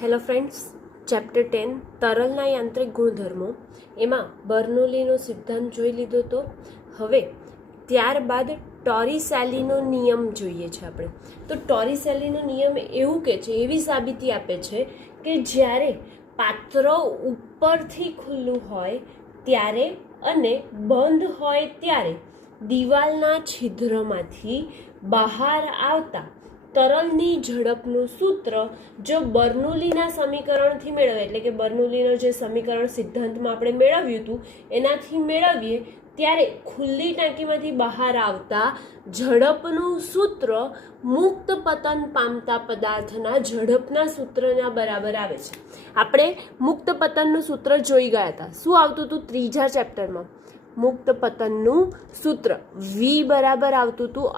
Hello friends, chapter 10 તરલના યાંત્રિક ગુણધર્મો એમાં બર્નોલીનો સિદ્ધાંત જોઈ લીધો. તો હવે ત્યારબાદ ટોરિસેલીનો નિયમ જોઈએ છે આપણે. તો ટોરિસેલીનો નિયમ એવું કહે છે, એવી સાબિતી આપે છે કે જ્યારે પાત્ર ઉપરથી ખુલ્લું હોય ત્યારે અને બંધ હોય ત્યારે દિવાલના છિદ્રમાંથી બહાર આવતા તરલની ઝડપનું સૂત્ર જો બર્નોલીના સમીકરણથી મેળવે, એટલે કે બર્નોલીનો જે સમીકરણ સિદ્ધાંતમાં આપણે મેળવ્યું હતું એનાથી મેળવીએ ત્યારે ખુલ્લી ટાંકીમાંથી બહાર આવતા ઝડપનું સૂત્ર મુક્ત પતન પામતા પદાર્થના ઝડપના સૂત્રના બરાબર આવે છે. આપણે મુક્ત પતનનું સૂત્ર જોઈ ગયા હતા. શું આવતું હતું? ત્રીજા ચેપ્ટરમાં મુક્ત પતનનું સૂત્ર V બરાબર આવતું હતું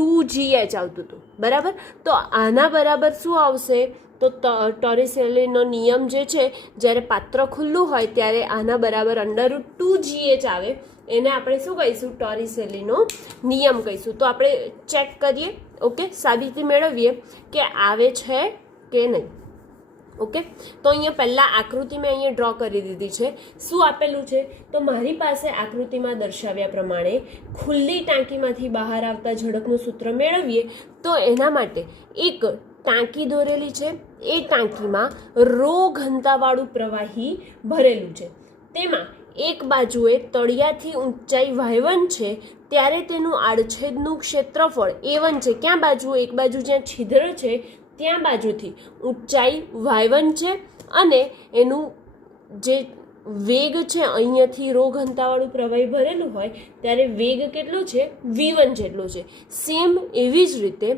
√2GH આવતું હતું, બરાબર. તો આના બરાબર શું આવશે? તો ટોરિસેલીનો નિયમ જે છે, જ્યારે પાત્ર ખુલ્લું હોય ત્યારે આના બરાબર √2GH આવે. એને આપણે શું કહીશું? ટોરિસેલીનો નિયમ કહીશું. તો આપણે ચેક કરીએ, ઓકે, સાબિતી મેળવીએ કે આવે છે કે નહીં. ઓકે, તો અહીંયા પહેલાં આકૃતિ મેં અહીંયા ડ્રો કરી દીધી છે. શું આપેલું છે? તો મારી પાસે આકૃતિમાં દર્શાવ્યા પ્રમાણે ખુલ્લી ટાંકીમાંથી બહાર આવતા ઝડપનું સૂત્ર મેળવીએ તો એના માટે એક ટાંકી દોરેલી છે. એ ટાંકીમાં રો ઘનતાવાળું પ્રવાહી ભરેલું છે. તેમાં એક બાજુએ તળિયાથી ઊંચાઈ y1 છે ત્યારે તેનું આડછેદનું ક્ષેત્રફળ a1 છે. ક્યાં બાજુ? એક બાજુ જ્યાં છિદ્ર છે ત્યાં બાજુથી ઊંચાઈ y1 છે અને એનું જે વેગ છે, અહીંયાથી રો ઘનતાવાળું પ્રવાહી ભરેલું હોય ત્યારે વેગ કેટલો છે? v1 જેટલો છે. સેમ એવી જ રીતે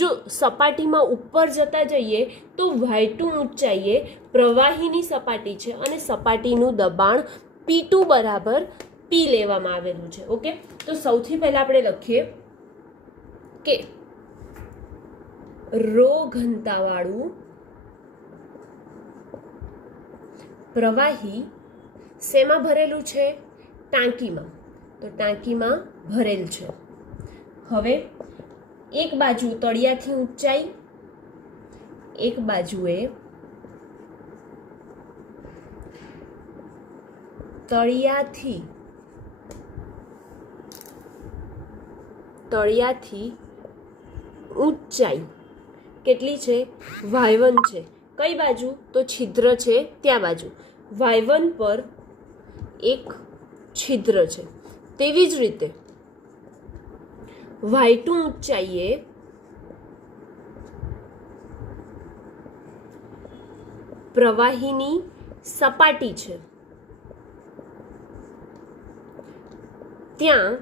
જો સપાટીમાં ઉપર જતા જઈએ તો y2 ઊંચાઈએ પ્રવાહીની સપાટી છે અને સપાટીનું દબાણ P2 બરાબર P લેવામાં આવેલું છે. ઓકે, તો સૌથી પહેલાં આપણે લખીએ કે રો ઘનતાવાળું પ્રવાહી શેમાં ભરેલું છે? ટાંકીમાં. તો ટાંકીમાં ભરેલ છે. હવે એક બાજુ તળિયાથી ઊંચાઈ, એક બાજુએ તળિયાથી ઊંચાઈ કેટલી છે? y1 છે. કઈ બાજુ? તો છિદ્ર છે ત્યાં બાજુ. y1 પર એક છિદ્ર છે. તેવી જ રીતે y2 ઊંચાઈએ પ્રવાહીની સપાટી છે, ત્યાં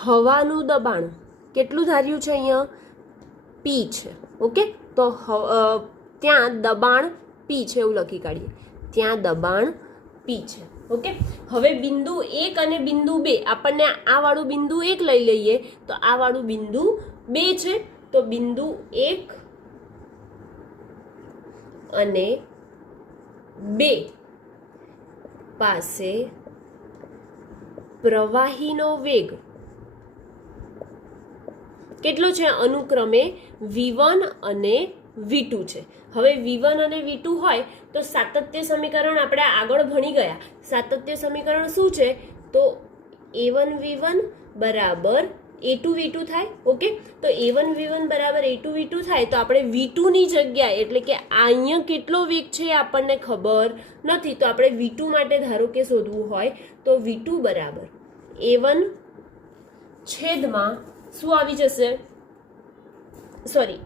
હવાનું દબાણ કેટલું ધાર્યું છે? અહીંયા P છે. ઓકે, તો ત્યાં દબાણ P છે એવું લખી કાઢીએ. ત્યાં દબાણ P છે. ઓકે, હવે બિંદુ 1 અને બિંદુ 2, આપણને આ વાળું બિંદુ 1 લઈ લઈએ તો આ વાળું બિંદુ 2 છે. તો બિંદુ 1 અને 2 પાસે પ્રવાહીનો વેગ કેટલો છે? અનુક્રમે v1 અને v2 છે. હવે v1 અને v2 હોય તો સાતત્ય સમીકરણ આપણે આગળ ભણી ગયા. સાતત્ય સમીકરણ શું છે? તો a1v1 બરાબર a2v2 થાય. ઓકે, તો a1v1 બરાબર a2v2 થાય તો આપણે v2 ની જગ્યાએ, એટલે કે અહીંયા કેટલો વેગ છે આપણને ખબર નથી, તો આપણે v2 માટે ધારો કે શોધવું હોય તો v2 બરાબર a1 છેદમાં શું આવી જશે? સોરી,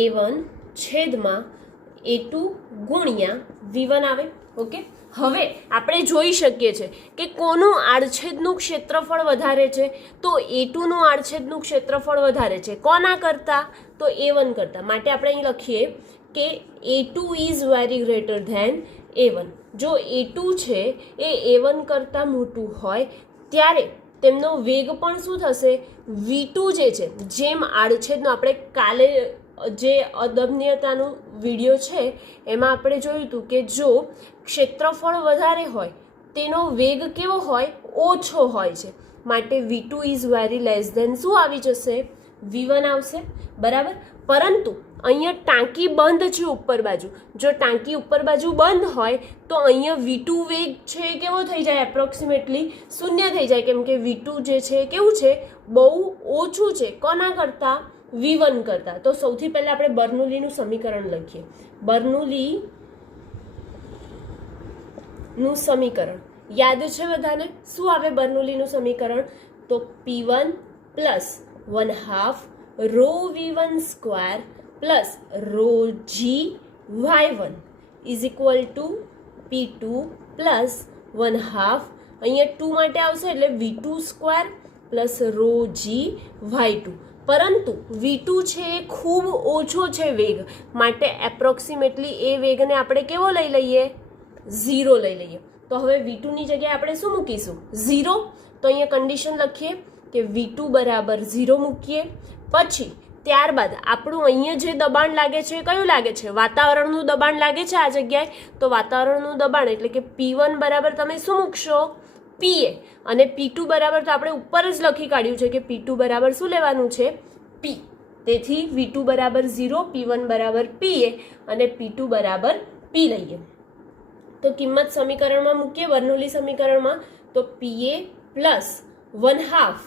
a1 છેદમાં a2 ગુણ્યા v1 આવે. ઓકે, હવે આપણે જોઈ શકીએ છીએ કે કોનું આડછેદનું ક્ષેત્રફળ વધારે છે? તો a2 નું આડછેદનું ક્ષેત્રફળ વધારે છે. કોના કરતાં? તો a1 કરતાં. માટે આપણે અહીં લખીએ કે a2 is very greater than a1. જો a2 છે એ a1 કરતાં મોટું હોય ત્યારે તેમનો વેગ પણ શું થશે? v2 જે છે, જેમ આડછેદનો આપણે કાલે જે અદમ્યતાનું વિડીયો છે એમાં આપણે જોયું હતું કે જો ક્ષેત્રફળ વધારે હોય તેનો વેગ કેવો હોય? ઓછો હોય છે. માટે v2 is very less than શું આવી જશે? V1 આવશે, બરાબર. પરંતુ અહીંયા ટાંકી બંધ છે ઉપર બાજુ. જો ટાંકી ઉપર બાજુ બંધ હોય તો અહીંયા V2 વેગ છે કેવો થઈ જાય, એપ્રોક્સિમેટલી શૂન્ય થઈ જાય, કેમ કે V2 જે છે કેવું છે, બહુ ઓછું છે કોના કરતાં, V1 કરતાં. તો સૌથી પહેલાં આપણે બર્નોલીનું સમીકરણ લખીએ. બર્નોલીનું સમીકરણ યાદ છે બધાને? શું આવે બર્નોલીનું સમીકરણ? તો P1 plus 1/2 rho V1 square plus rho GY1 is equal to P2 plus 1/2, અહીંયા 2 માટે આવશે એટલે V2 square plus row GY2. પરંતુ V2 છે એ ખૂબ ઓછો છે વેગ, માટે એપ્રોક્સિમેટલી એ વેગને આપણે કેવો લઈ લઈએ, 0 લઈ લઈએ. તો હવે V2ની જગ્યાએ આપણે શું મૂકીશું, 0. તો અહીંયા કન્ડિશન લખીએ કે V2 બરાબર 0 મૂકીએ. પછી ત્યારબાદ આપણું અહીંયા જે દબાણ લાગે છે કયું લાગે છે, વાતાવરણનું દબાણ લાગે છે આ જગ્યાએ. તો વાતાવરણનું દબાણ એટલે કે P1 બરાબર તમે શું મૂકશો, PA, અને P2 બરાબર તો આપણે ઉપર જ લખી કાઢ્યું છે કે P2 બરાબર શું લેવાનું છે, P. તેથી V2 બરાબર 0, P1 બરાબર PA અને P2 બરાબર P લઈએ. તો કિંમત સમીકરણમાં મૂકીએ, બર્નોલી સમીકરણમાં. તો PA plus 1/2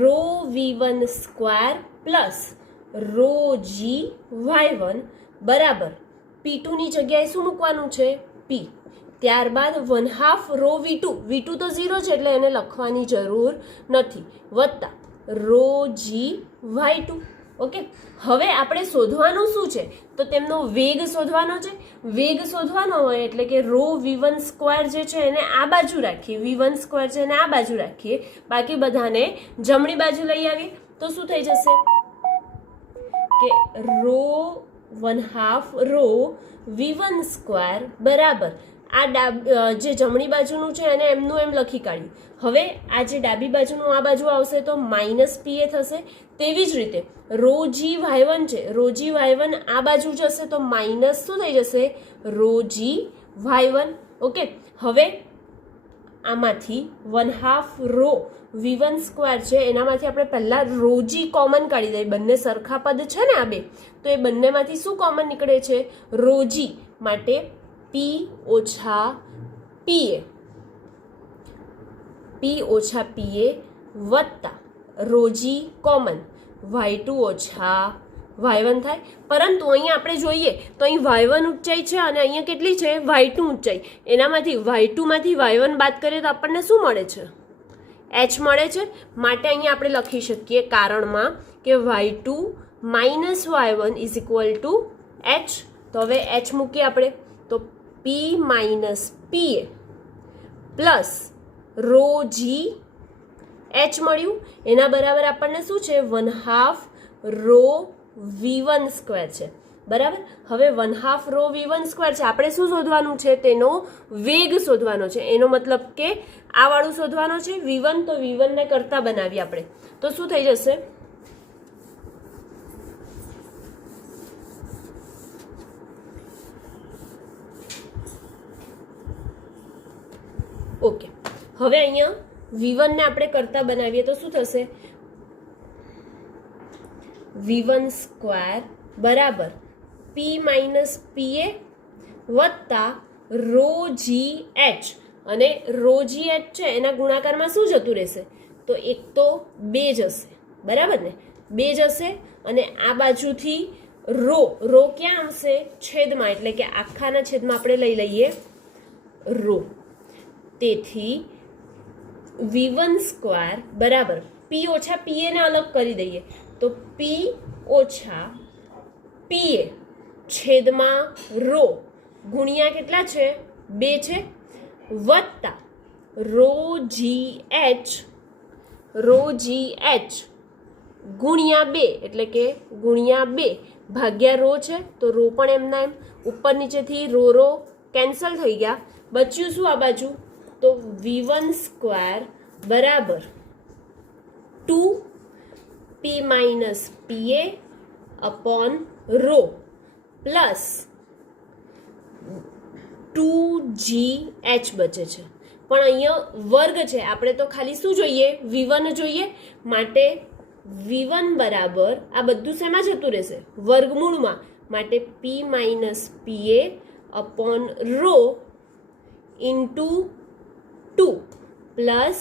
rho V1 square plus rho GY1 બરાબર P2ની જગ્યાએ શું મૂકવાનું છે, P. ત્યારબાદ 1/2 રો V2 તો 0 છે એટલે એને લખવાની જરૂર નથી, વત્તા રો GY2. ઓકે, હવે આપણે શોધવાનું શું છે, તો તેમનો વેગ શોધવાનો છે. વેગ શોધવાનો હોય એટલે કે રો V1 સ્ક્વેર જે છે એને આ બાજુ રાખીએ, V1 સ્ક્વેર છે એને આ બાજુ રાખીએ, બાકી બધાને જમણી બાજુ લઈ આવીએ. તો શું થઈ જશે કે રો 1/2 રો V1 સ્ક્વેર બરાબર આ જે જમણી બાજુનું છે એને એમનું એમ લખી કાઢ્યું. હવે આ જે ડાબી બાજુનું આ બાજુ આવશે તો માઇનસ PA થશે. તેવી જ રીતે રો GY1 છે, રો GY1 આ બાજુ જશે તો માઇનસ શું થઈ જશે, રો GY1. ઓકે, હવે આમાંથી 1/2 રો V1 સ્ક્વેર છે એનામાંથી આપણે પહેલાં રો G કોમન કાઢી દઈએ. બંને સરખા પદ છે ને આ બે, તો એ બંનેમાંથી શું કોમન નીકળે છે, રો G. માટે P ઓછા PA વત્તા રો G કોમન Y2 ઓછા Y1 થાય. પરંતુ અહીંયા આપણે જોઈએ તો અહીં Y1 ઊંચાઈ છે અને અહીંયા કેટલી છે, Y2 ઊંચાઈ. એનામાંથી Y2માંથી Y1 બાદ કરીએ તો આપણને શું મળે છે, H મળે છે. માટે અહીંયા આપણે લખી શકીએ કારણમાં કે Y2 minus Y1 is equal to H. તો હવે H મૂકીએ આપણે, તો P minus PA plus rho G H મળ્યું. એના બરાબર આપણને શું છે, 1/2 રો V1 સ્ક્વેર છે, બરાબર. હવે 1/2 રો V1 સ્ક્વેર છે, આપણે શું શોધવાનું છે, તેનો વેગ શોધવાનો છે. એનો મતલબ કે આ વાળું શોધવાનો છે V1. તો V1 ને કરતા બનાવીએ આપણે, તો શું થઈ જશે, ઓકે. હવે અહીંયા V1 ને આપણે કરતા બનાવીએ તો શું થશે, V1 સ્ક્વેર બરાબર P માઇનસ PA વત્તા રો GH, અને રો GH છે એના ગુણાકારમાં શું જતું રહેશે, તો એક તો 2 જશે, બરાબર ને, 2 જશે. અને આ બાજુથી રો ક્યાં આવશે, છેદમાં, એટલે કે આખાના છેદમાં આપણે લઈ લઈએ રો. તેથી V1 સ્ક્વેર બરાબર P ઓછા PA ને અલગ કરી દઈએ તો P ઓછા PA છેદમાં રો ગુણ્યા કેટલા છે, 2 છે, વત્તા રો GH ગુણ્યા 2, એટલે કે ગુણ્યા 2 ભાગ્યા રો છે તો રો પણ એમના એમ ઉપર નીચેથી રો કેન્સલ થઈ ગયા. બચ્યું શું આ બાજુ, તો V1 સ્ક્વેર બરાબર 2P minus PA upon rho plus 2GH બચે છે. પણ અહીંયા વર્ગ છે, આપણે તો ખાલી શું જોઈએ, V1 જોઈએ. માટે v1 બરાબર આ બધું શેમાં જતું રહેશે? વર્ગમૂળમાં. માટે p minus pa upon rho into 2 plus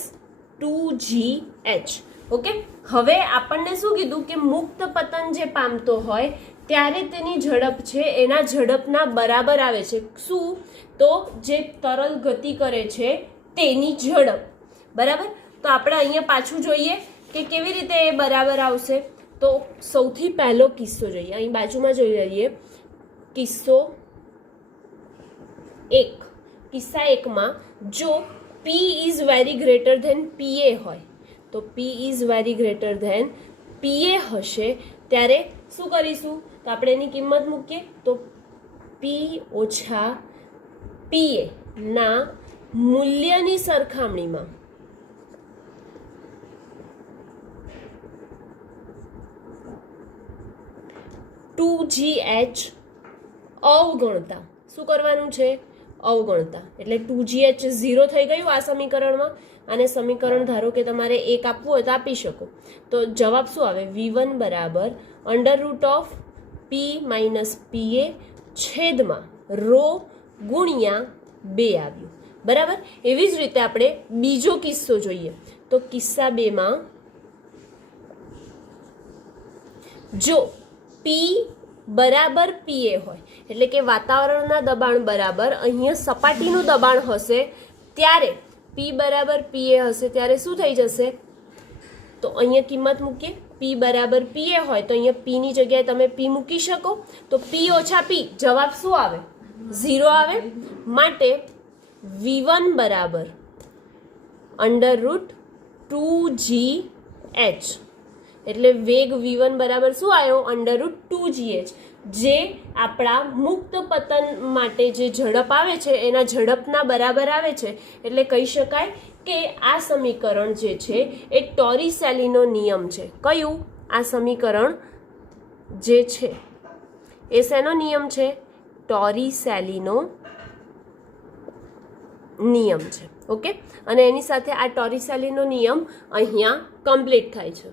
2gh. Okay, હવે આપણને શું કીધું કે મુક્ત પતન જે પામતો હોય ત્યારે તેની ઝડપ છે એના ઝડપના બરાબર આવે છે. શું? તો જે તરલ ગતિ કરે છે તેની ઝડપ. બરાબર, તો આપણે અહીંયા પાછું જોઈએ કે કેવી રીતે એ બરાબર આવશે. તો સૌથી પહેલો કિસ્સો જોઈએ, અહીં બાજુમાં જોઈ લઈએ. કિસ્સો 1. કિસ્સા 1માં જો p is very greater than pa હોય, તો p is very greater than pa હશે ત્યારે શું કરીશું? તો આપણે એની કિંમત મૂકીએ. તો p ઓછા pa ના મૂલ્યની સરખામણીમાં (2gh) અવગણતા શું કરવાનું છે? અવગણતા. એટલે 2gh 0 થઈ ગયું આ સમીકરણમાં. અને સમીકરણ ધારો કે તમારે 1 આપવું હોય તો આપી શકો. તો જવાબ શું આવે? v1 બરાબર √ p માઇનસ pa છેદમાં રો ગુણ્યા 2 આવ્યું. બરાબર, એવી જ રીતે આપણે બીજો કિસ્સો જોઈએ. તો કિસ્સા 2માં જો p બરાબર pa હોય, એટલે કે વાતાવરણના દબાણ બરાબર અહીંયા સપાટીનું દબાણ હશે ત્યારે p બરાબર pa હશે ત્યારે શું થઈ જશે? તો અહીંયા કિંમત મૂકીએ. p બરાબર pa હોય તો અહીંયા p ની જગ્યાએ તમે p મૂકી શકો. તો p ઓછા p જવાબ શું આવે? 0 આવે. માટે v1 બરાબર √2gh. એટલે વેગ v1 બરાબર શું આવ્યો? √2gh. જે આપણા મુક્ત પતન માટે જે ઝડપ આવે છે એના ઝડપના બરાબર આવે છે. એટલે કહી શકાય કે આ સમીકરણ જે છે એ ટોરિસેલીનો નિયમ છે. કયું? આ સમીકરણ જે છે એ શેનો નિયમ છે? ટોરિસેલીનો નિયમ છે. ઓકે, અને એની સાથે આ ટોરિસેલીનો નિયમ અહીંયા કમ્પ્લીટ થાય છે.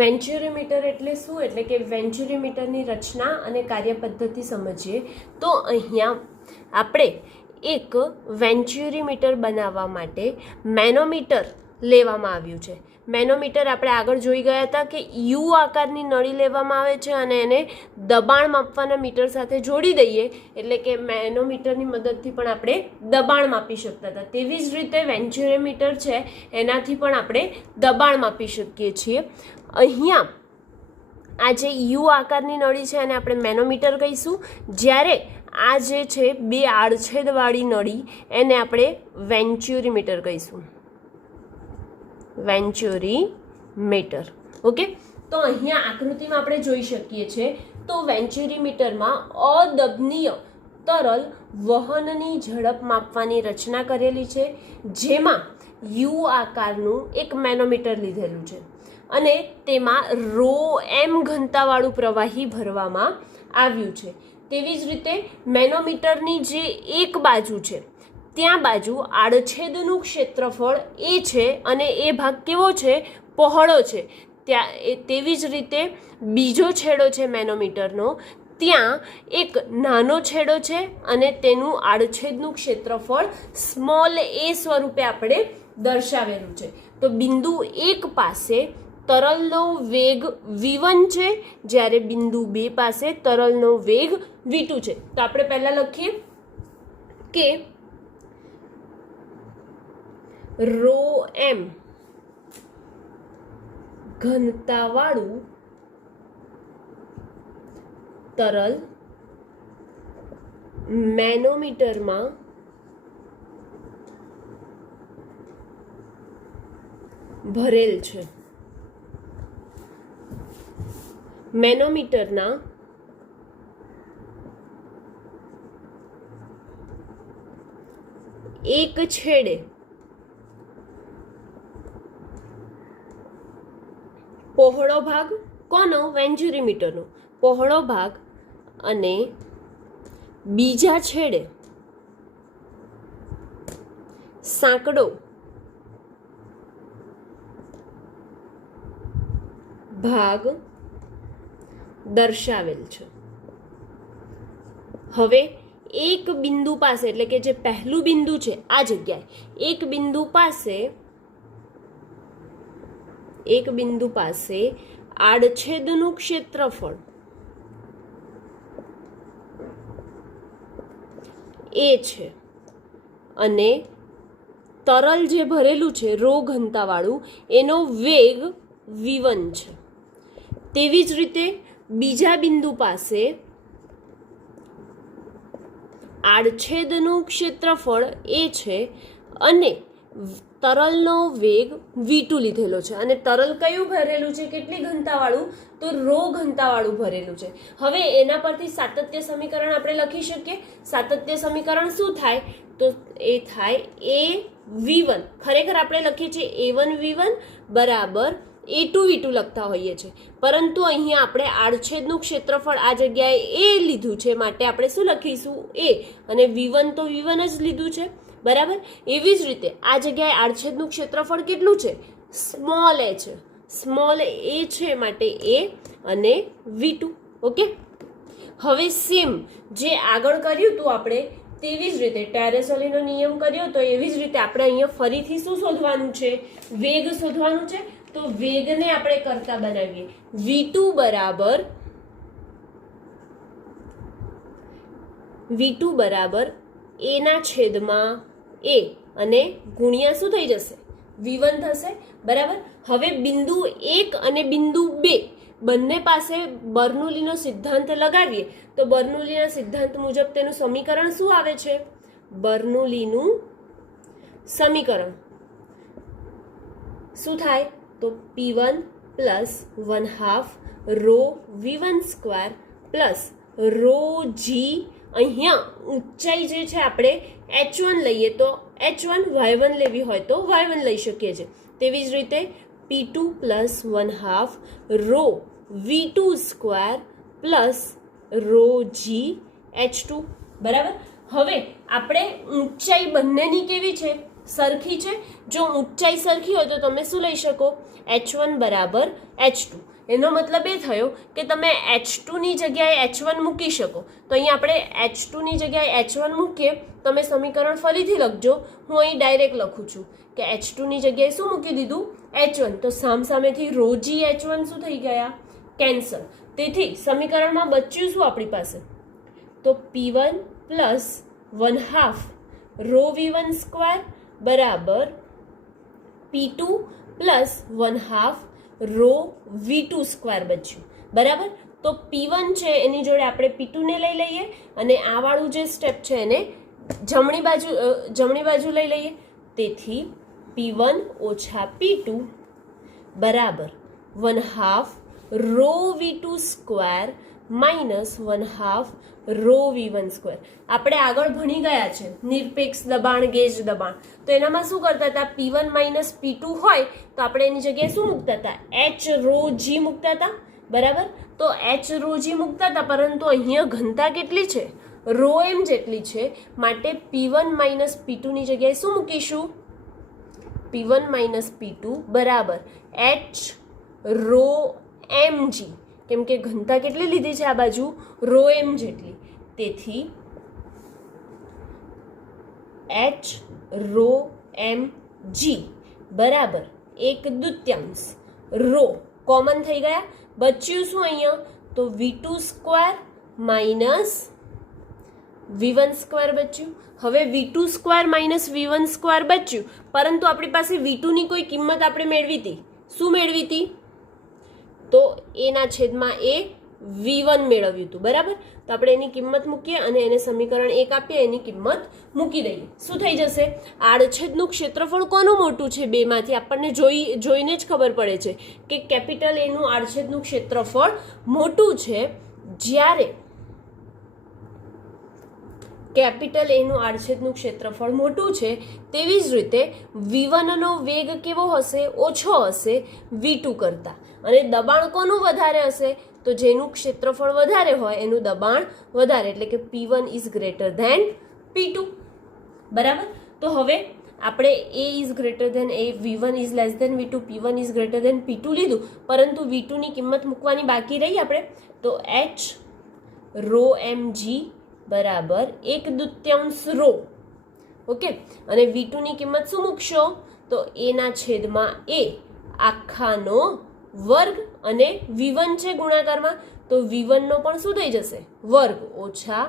વેન્ચ્યુરીમીટર એટલે શું? એટલે કે વેન્ચ્યુરીમીટરની રચના અને કાર્યપદ્ધતિ સમજીએ તો અહીંયા આપણે એક વેન્ચ્યુરીમીટર બનાવવા માટે મેનોમીટર લેવામાં આવ્યું છે. મેનોમીટર આપણે આગળ જોઈ ગયા હતા કે યુ આકારની નળી લેવામાં આવે છે અને એને દબાણ માપવાના મીટર સાથે જોડી દઈએ એટલે કે મેનોમીટરની મદદથી પણ આપણે દબાણ માપી શકતા હતા. તેવી જ રીતે વેન્ચ્યુરીમીટર છે એનાથી પણ આપણે દબાણ માપી શકીએ છીએ. અહીંયા આ જે યુ આકારની નળી છે એને આપણે મેનોમીટર કહીશું, જ્યારે આ જે છે બે આડછેદવાળી નળી એને આપણે વેન્ચ્યુરીમીટર કહીશું. વેન્ચ્યુરીમીટર. ઓકે, તો અહીંયા આકૃતિમાં આપણે જોઈ શકીએ છીએ તો વેન્ચ્યુરીમીટરમાં અદબનીય તરલ વહનની ઝડપ માપવાની રચના કરેલી છે, જેમાં યુ આકારનું એક મેનોમીટર લીધેલું છે અને તેમાં ρm ઘનતાવાળું પ્રવાહી ભરવામાં આવ્યું છે. તેવી જ રીતે મેનોમીટરની જે એક બાજુ છે ત્યાં બાજુ આડછેદનું ક્ષેત્રફળ એ છે અને એ ભાગ કેવો છે? પહોળો છે. તેવી જ રીતે બીજો છેડો છે મેનોમીટરનો, ત્યાં એક નાનો છેડો છે અને તેનું આડછેદનું ક્ષેત્રફળ સ્મોલ a સ્વરૂપે આપણે દર્શાવેલું છે. તો બિંદુ 1 પાસે તરલનો વેગ v1 છે, જ્યારે બિંદુ 2 પાસે તરલનો વેગ v2 છે. તો આપણે પહેલા લખીએ કે ρm ઘનતાવાળું તરલ મેનોમીટરમાં ભરેલ છે. મેનોમીટરના એક છેડે પહોળો ભાગ, કોનો? વેન્ચ્યુરીમીટરનો પહોળો ભાગ, અને બીજા છેડે સાંકડો ભાગ દર્શાવેલ છે. હવે એક બિંદુ પાસે એટલે કે જે પહેલું બિંદુ છે આ જગ્યાએ એક બિંદુ પાસે આડછેદનું ક્ષેત્રફળ એ છે અને તરલ જે ભરેલું છે રો ઘનતાવાળું એનો વેગ v1 છે. તેવી જ રીતે બીજા બિંદુ પાસે આડછેદનું ક્ષેત્રફળ એ છે અને તરલનો વેગ v2 લીધેલો છે અને તરલ કયું ભરેલું છે, કેટલી ઘનતાવાળું, તો રો ઘનતાવાળું ભરેલું છે. હવે એના પરથી સાતત્ય સમીકરણ આપણે લખી શકીએ. સાતત્ય સમીકરણ શું થાય, તો એ થાય a(v1), ખરેખર આપણે લખીએ છીએ a1v1 બરાબર a2v2 લખતા હોઈએ છીએ, પરંતુ અહીંયા આપણે આડછેદનું ક્ષેત્રફળ આ જગ્યાએ એ લીધું છે માટે આપણે શું લખીશું a, અને v1 તો v1 જ લીધું છે, બરાબર. એવી જ રીતે આ જગ્યાએ આડછેદનું ક્ષેત્રફળ કેટલું છે, સ્મોલ એ છે, સ્મોલ એ છે માટે a અને v2. ઓકે. હવે સેમ જે આગળ કર્યું હતું આપણે તેવી જ રીતે ટેરેસોલીનો નિયમ કર્યો તો એવી જ રીતે આપણે અહીંયા ફરીથી શું શોધવાનું છે, વેગ શોધવાનું છે. તો વેગને આપણે કરતા બનાવીએ v2 બરાબર a ના છેદમાં a અને ગુણ્યા શું થઈ જશે, v1 થશે, બરાબર. હવે બિંદુ 1 અને બિંદુ 2 બંને પાસે બર્નોલીનો સિદ્ધાંત લગાવીએ તો બર્નોલીના સિદ્ધાંત મુજબ તેનું સમીકરણ શું આવે છે, બર્નોલીનું સમીકરણ શું થાય, તો p1 plus 1/2 rho v1 square plus rho g, અહીંયા ઊંચાઈ જે છે આપણે h1 લઈએ તો h1, y1 લેવી હોય તો y1 લઈ શકીએ છીએ. તેવી જ રીતે p2 plus 1/2 rho v2 square plus rho g h2, બરાબર. હવે આપણે ઊંચાઈ બંનેની કેવી છે, સરખી છે. જો ઊંચાઈ સરખી હોય તો તમે શું લઈ શકો, h1 બરાબર h2. એનો મતલબ એ થયો કે તમે h2 ની જગ્યાએ h1 મૂકી શકો. તો અહીંયા આપણે h2 ની જગ્યાએ h1 મૂકીએ. તમે સમીકરણ ફરીથી લખજો, હું અહીં ડાયરેક્ટ લખું છું કે h2 ની જગ્યાએ શું મૂકી દીધું, h1. તો સામસામેથી રોજી h1 શું થઈ ગયા, કેન્સલ. તેથી સમીકરણમાં બચ્યું શું આપણી પાસે, તો p1 plus 1/2 rho v1 square બરાબર p2 plus 1/2 rho v2 square બચ્યું, બરાબર. તો p1 છે એની જોડે આપણે p2 ને લઈ લઈએ અને આ વાળું જે સ્ટેપ છે એને જમણી બાજુ લઈ લઈએ. તેથી p1 ઓછા p2 બરાબર 1/2 rho v2 square minus 1/2 rho v1 square. આપણે આગળ ભણી ગયા છે નિરપેક્ષ દબાણ, ગેજ દબાણ. તો એનામાં શું કરતા હતા, p1 માઇનસ p2 હોય તો આપણે એની જગ્યાએ શું મૂકતા હતા, h રો જી મૂકતા હતા, બરાબર. તો h રો જી મૂકતા હતા, પરંતુ અહીંયા ઘનતા કેટલી છે, રો એમ જેટલી છે, માટે p1 માઇનસ p2 ની જગ્યાએ શું મૂકીશું, p1 માઇનસ p2 બરાબર h રો એમ જી, કેમ કે ઘનતા કેટલી લીધી છે આ બાજુ, રો એમ જેટલી. તેથી h રો એમ જી બરાબર 1/2 રો કોમન થઈ ગયા. બચ્યું શું અહીંયા, તો v2 square minus v1 square બચ્યું. હવે v2 square minus v1 square બચ્યું, પરંતુ આપણી પાસે v2 ની કોઈ કિંમત આપણે મેળવી હતી. શું મેળવી હતી, તો એના છેદમાં એ v1 મેળવ્યું હતું, બરાબર. તો આપણે એની કિંમત મૂકીએ અને એને સમીકરણ 1 આપીએ, એની કિંમત મૂકી દઈએ. શું થઈ જશે, આડછેદનું ક્ષેત્રફળ કોનું મોટું છે, બેમાંથી આપણને જોઈને જ ખબર પડે છે કે કેપિટલ એનું આડછેદનું ક્ષેત્રફળ મોટું છે. જ્યારે કેપિટલ એનું આડછેદનું ક્ષેત્રફળ મોટું છે, તેવી જ રીતે v1 નો વેગ કેવો હશે, ઓછો હશે v2 કરતા. અને દબાણ કોનું વધારે હશે, તો જેનું ક્ષેત્રફળ વધારે હોય એનું દબાણ વધારે, એટલે કે p1 is greater than p2, બરાબર. તો હવે આપણે a is greater than a, V1 is less than V2, P1 is greater than P2 લીધું, પરંતુ V2 ની કિંમત મૂકવાની બાકી રહી આપણે, તો H રો mg બરાબર 1/2 રો. ઓકે, અને V2 ની કિંમત શું મૂકશો, તો એના છેદમાં એ આખાનો વર્ગ, અને V1 છે ગુણાકારમાં, તો V1 નો પણ શું થઈ જશે, વર્ગ ઓછા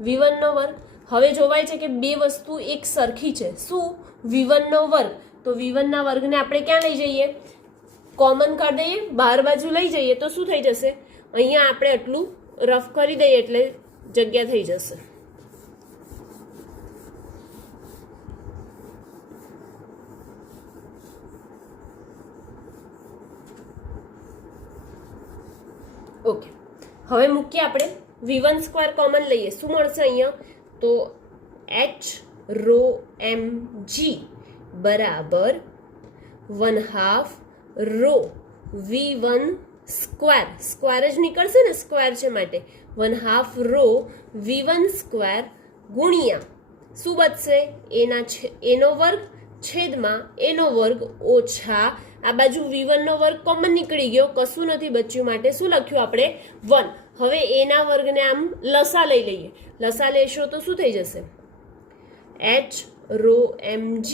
V1 નો વર્ગ. હવે જોવાય છે કે બે વસ્તુ એક સરખી છે, શું, V1 નો વર્ગ, તો V1 ના વર્ગને આપણે ક્યાં લઈ જઈએ, કોમન કરી દઈએ, બહાર બાજુ લઈ જઈએ તો શું થઈ જશે, અહીંયા આપણે આટલું રફ કરી દઈએ એટલે જગ્યા થઈ જશે. ઓકે, હવે મૂકીએ આપણે V1 સ્ક્વેર કોમન લઈએ, શું મળશે અહીંયા, તો H રો mg બરાબર 1/2 રો V1 સ્ક્વેર, સ્ક્વેર જ નીકળશે ને, સ્ક્વેર છે માટે 1/2 રો V1 સ્ક્વેર ગુણ્યા શું બચશે, એનો વર્ગ છેદમાં એનો વર્ગ ઓછા આ બાજુ V1 નો વર્ગ કોમન નીકળી ગયો, કશું નથી બચ્યું, માટે શું લખ્યું આપણે 1. હવે એના વર્ગને આમ લસા લઈ લઈએ, લસા લેશો તો શું થઈ જશે, H રો mg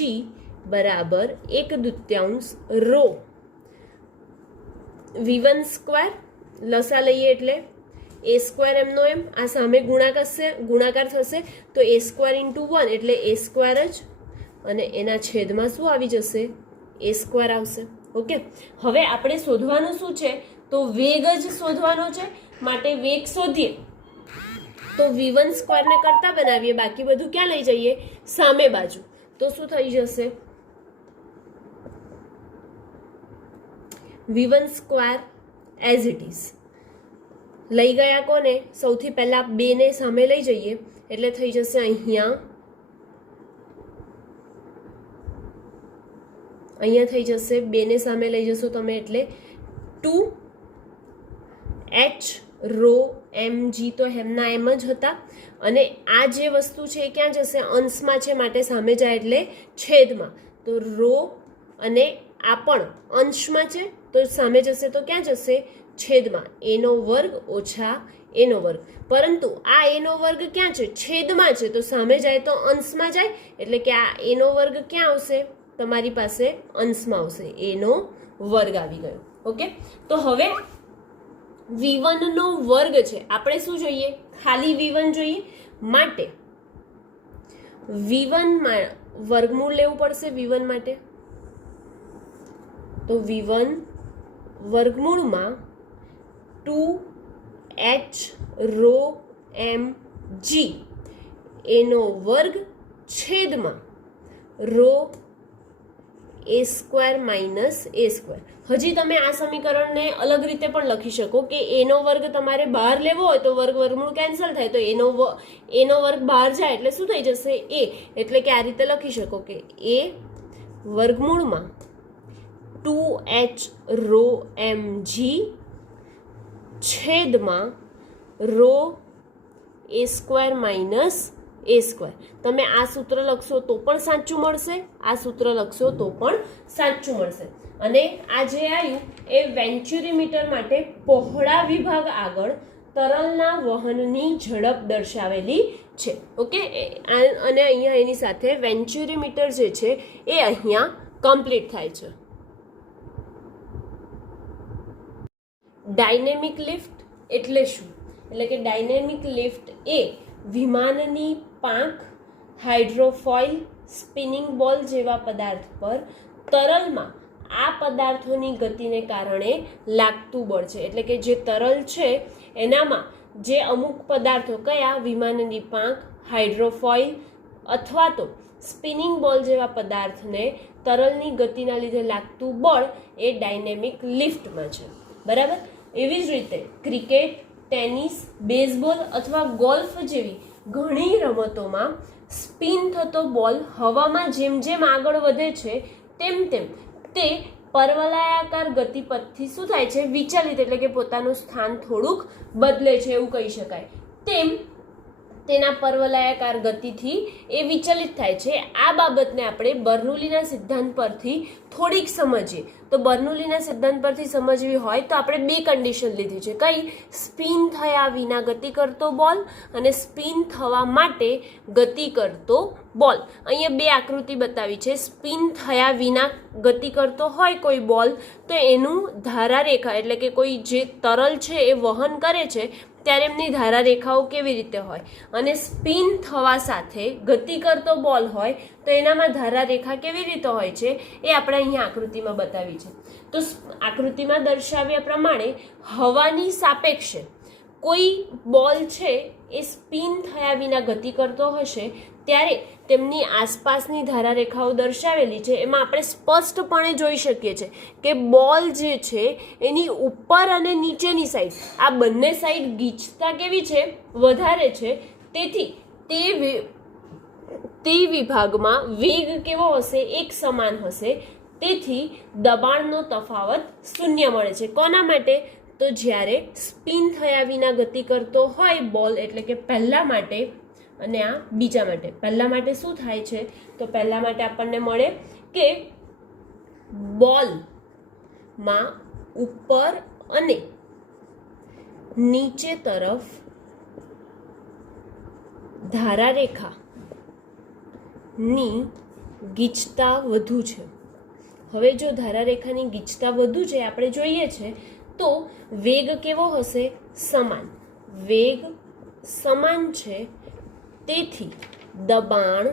બરાબર 1/2 રો V1 સ્ક્વેર, લસા લઈએ એટલે a સ્ક્વેર એમનો એમ, આ સામે ગુણાકાર થશે તો a સ્ક્વેર ઇન્ટુ 1 એટલે a સ્ક્વેર જ, અને એના છેદમાં શું આવી જશે, a સ્ક્વેર આવશે. ઓકે, હવે આપણે શોધવાનું શું છે, તો વેગ જ શોધવાનો છે, માટે વેગ શોધીએ તો V1 સ્ક્વેરને કરતા બનાવીએ, બાકી બધું ક્યાં લઈ જઈએ, સામે બાજુ, તો શું થઈ જશે, V1 square as it is લઈ ગયા કોને, સૌથી પહેલા 2 ને સામે લઈ જઈએ એટલે થઈ જશે અહીંયા થઈ જશે, 2 ને સામે લઈ જશો તમે એટલે 2H રો mg, તો એમના એમ જ હતા, અને આ જે વસ્તુ છે એ ક્યાં જશે, અંશમાં છે માટે સામે જાય એટલે છેદમાં, તો રો, અને આ પણ અંશમાં છે તો સામે જશે તો ક્યાં જશે, છેદમાં એનો વર્ગ ઓછા એનો વર્ગ, પરંતુ આ એનો વર્ગ ક્યાં છે, છેદમાં છે, તો સામે જાય તો અંશમાં જાય, એટલે કે આ એનો વર્ગ ક્યાં આવશે, તમારી પાસે અંશમાં આવશે, એનો વર્ગ આવી ગયો. ઓકે, તો હવે V1 નો વર્ગ છે, આપણે શું જોઈએ, ખાલી V1 જોઈએ, માટે V1 માં વર્ગમૂળ લેવું પડશે, V1 માટે, તો V1 વર્ગમૂળમાં 2H રો mg એનો વર્ગ છેદમાં rho a square minus a square. હજી તમે આ સમીકરણને અલગ રીતે પણ લખી શકો કે એનો વર્ગ તમારે બહાર લેવો હોય તો વર્ગમૂળ કેન્સલ થાય, તો એનો વર્ગ બહાર જાય એટલે શું થઈ જશે, a, એટલે કે આ રીતે લખી શકો કે a વર્ગમૂળમાં 2H રો mg છેદમાં rho a square minus a square. તમે આ સૂત્ર લખશો તો પણ સાચું મળશે, આ સૂત્ર લખશો તો પણ સાચું મળશે. અને આ જે આવ્યું એ વેન્ચ્યુરીમીટર માટે પહોળા વિભાગ આગળ તરલના વહનની ઝડપ દર્શાવેલી છે. ઓકે, અને અહીંયા એની સાથે વેન્ચ્યુરીમીટર જે છે એ અહીંયા કમ્પ્લીટ થાય છે. ડાયનેમિક લિફ્ટ એટલે શું? એટલે કે ડાયનેમિક લિફ્ટ એ વિમાનની પાંખ, હાઇડ્રોફોઇલ, સ્પિનિંગ બોલ જેવા પદાર્થ પર તરલમાં આ પદાર્થોની ગતિને કારણે લાગતું બળ છે. એટલે કે જે તરલ છે એનામાં જે અમુક પદાર્થો, કયા, વિમાનની પાંખ, હાઇડ્રોફોઇલ અથવા તો સ્પિનિંગ બોલ જેવા પદાર્થને તરલની ગતિના લીધે લાગતું બળ એ ડાયનેમિક લિફ્ટમાં છે. બરાબર. એવી જ રીતે ક્રિકેટ, ટેનિસ, બેઝબોલ અથવા ગોલ્ફ જેવી ઘણી રમતોમાં સ્પિન થતો બોલ હવામાં જેમ જેમ આગળ વધે છે તેમ તેમ તે પરવલયાકાર ગતિપથથી શું થાય છે, વિચલિત, એટલે કે પોતાનું સ્થાન થોડુંક બદલે છે એવું કહી શકાય. તેમ તેના પરવલયાકાર ગતિથી એ વિચલિત થાય છે. આ બાબતને આપણે બર્નોલીના સિદ્ધાંત પરથી થોડીક સમજીએ. તો બર્નોલીના સિદ્ધાંત પરથી સમજવી હોય તો આપણે બે કન્ડિશન લીધી છે. કઈ? સ્પિન થયા વિના ગતિ કરતો બોલ અને સ્પિન થવા માટે ગતિ કરતો બોલ. અહીંયા બે આકૃતિ બતાવી છે. સ્પિન થયા વિના ગતિ કરતો હોય કોઈ બોલ તો એનું ધારા રેખા એટલે કે કોઈ જે તરલ છે એ વહન કરે છે ત્યારે એમની ધારા રેખાઓ કેવી રીતે હોય, અને સ્પિન થવા સાથે ગતિ કરતો બોલ હોય તો એનામાં ધારા રેખા કેવી રીતે હોય છે એ આપણે અહીંયા આકૃતિમાં બતાવી છે. તો આકૃતિમાં દર્શાવ્યા પ્રમાણે હવાની સાપેક્ષે કોઈ બોલ છે એ સ્પિન થયા વિના ગતિ કરતો હશે ત્યારે તેમની આસપાસની ધારા રેખાઓ દર્શાવેલી છે. એમાં આપણે સ્પષ્ટપણે જોઈ શકીએ છીએ કે બોલ જે છે એની ઉપર અને નીચેની સાઈડ આ બંને સાઈડ ગીચતા કેવી છે? વધારે છે. તેથી તે વિભાગમાં વેગ કેવો હશે? એક સમાન હશે. તેથી દબાણનો તફાવત શૂન્ય મળે છે. કોના માટે? તો જ્યારે સ્પિન થયા વિના ગતિ કરતો હોય બોલ એટલે કે પહેલા માટે અને આ બીજા માટે. પહેલા માટે શું થાય છે? તો પહેલા માટે આપણને મળે કે બોલમાં ઉપર અને નીચે તરફ ધારા રેખાની ગીચતા વધુ છે. હવે જો ધારા રેખાની ગીચતા વધુ છે આપણે જોઈએ છે તો વેગ કેવો હશે? સમાન. વેગ સમાન છે તેથી દબાણ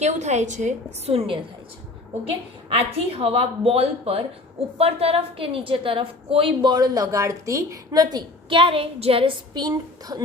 કેવું થાય છે? શૂન્ય થાય છે. ઓકે. આથી હવા બોલ પર ઉપર તરફ કે નીચે તરફ કોઈ બળ લગાડતી નથી. ક્યારે? જ્યારે સ્પિન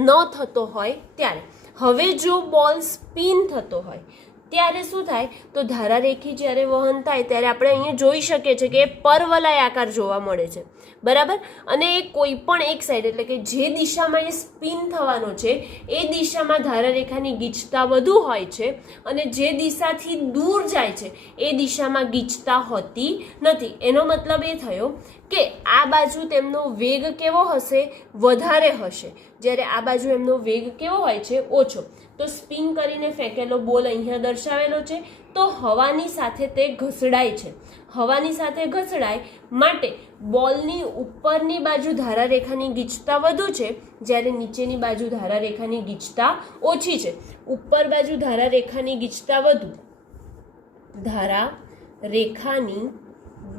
ન થતો હોય ત્યારે. હવે જો બોલ સ્પિન થતો હોય ત્યારે શું થાય? તો ધારા રેખી જ્યારે વહન થાય ત્યારે આપણે અહીંયા જોઈ શકીએ છીએ કે પરવલયાકાર જોવા મળે છે. બરાબર. અને એ કોઈ પણ એક સાઈડ એટલે કે જે દિશામાં એ સ્પિન થવાનો છે એ દિશામાં ધારા રેખાની ગીચતા વધુ હોય છે અને જે દિશાથી દૂર જાય છે એ દિશામાં ગીચતા હોતી નથી. એનો મતલબ એ થયો કે આ બાજુ તેમનો વેગ કેવો હશે? વધારે હશે. જ્યારે આ બાજુ એમનો વેગ કેવો હોય છે? ઓછો. તો સ્પિન કરીને ફેંકેલો બોલ અહીંયા દર્શાવેલો છે. તો હવાની સાથે તે ઘસડાય છે. હવાની સાથે ઘસડાય માટે બોલની ઉપરની બાજુ ધારા રેખાની ગીચતા વધુ છે જ્યારે નીચેની બાજુ ધારા રેખાની ગીચતા ઓછી છે. ઉપર બાજુ ધારા રેખાની ગીચતા વધુ. ધારા રેખાની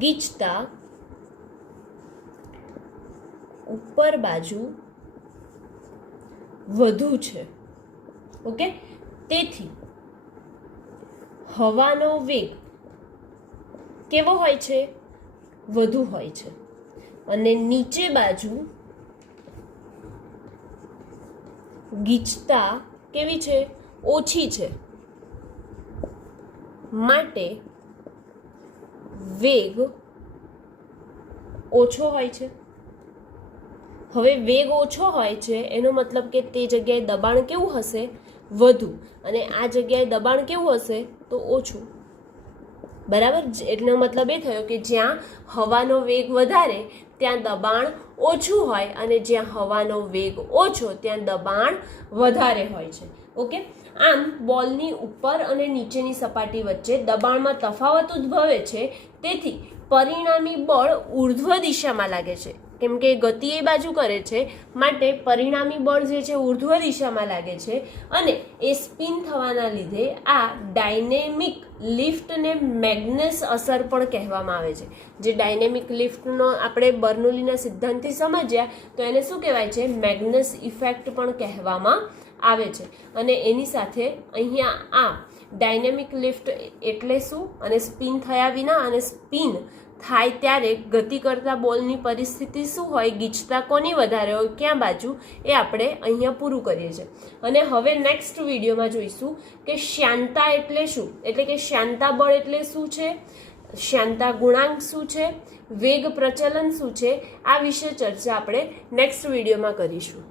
ગીચતા ઉપર બાજુ વધુ છે. ઓકે. તેથી હવાનો વેગ કેવો હોય છે? વધુ હોય છે. અને નીચે બાજુ ગીચતા કેવી છે? ઓછી છે. માટે વેગ ઓછો હોય છે. હવે વેગ ઓછો હોય છે એનો મતલબ કે તે જગ્યાએ દબાણ કેવું હશે? વધુ. અને આ જગ્યાએ દબાણ કેવું હશે? તો ઓછું. બરાબર. એટલો મતલબ એ થયો કે જ્યાં હવાનો વેગ વધારે ત્યાં દબાણ ઓછું હોય અને જ્યાં હવાનો વેગ ઓછો ત્યાં દબાણ વધારે હોય છે. ઓકે. આમ બોલની ઉપર અને નીચેની સપાટી વચ્ચે દબાણમાં તફાવત ઉદ્ભવે છે. તેથી પરિણામી બળ ઉર્ધ્વ દિશામાં લાગે છે. કેમ કે ગતિ એ બાજુ કરે છે માટે પરિણામી બળ જે છે ઉર્ધ્વ દિશામાં લાગે છે અને એ સ્પિન થવાના લીધે આ ડાયનેમિક લિફ્ટને મેગ્નસ અસર પણ કહેવામાં આવે છે. જે ડાયનેમિક લિફ્ટનો આપણે બર્નોલીના સિદ્ધાંતથી સમજ્યા તો એને શું કહેવાય છે? મેગ્નસ ઇફેક્ટ પણ કહેવામાં આવે છે. અને એની સાથે અહીંયા આ ડાયનેમિક લિફ્ટ એટલે શું અને સ્પિન થયા વિના અને સ્પિન થાય ત્યારે ગતિ કરતા બોલની પરિસ્થિતિ શું હોય, ગીચતા કોની વધારે હોય, ક્યાં બાજુ, એ આપણે અહીંયા પૂરું કરીએ છીએ. અને હવે નેક્સ્ટ વિડીયોમાં જોઈશું કે શ્યાનતા એટલે શું, એટલે કે શ્યાનતા બળ એટલે શું છે, શ્યાનતા ગુણાંક શું છે, વેગ પ્રચલન શું છે, આ વિશે ચર્ચા આપણે નેક્સ્ટ વિડીયોમાં કરીશું.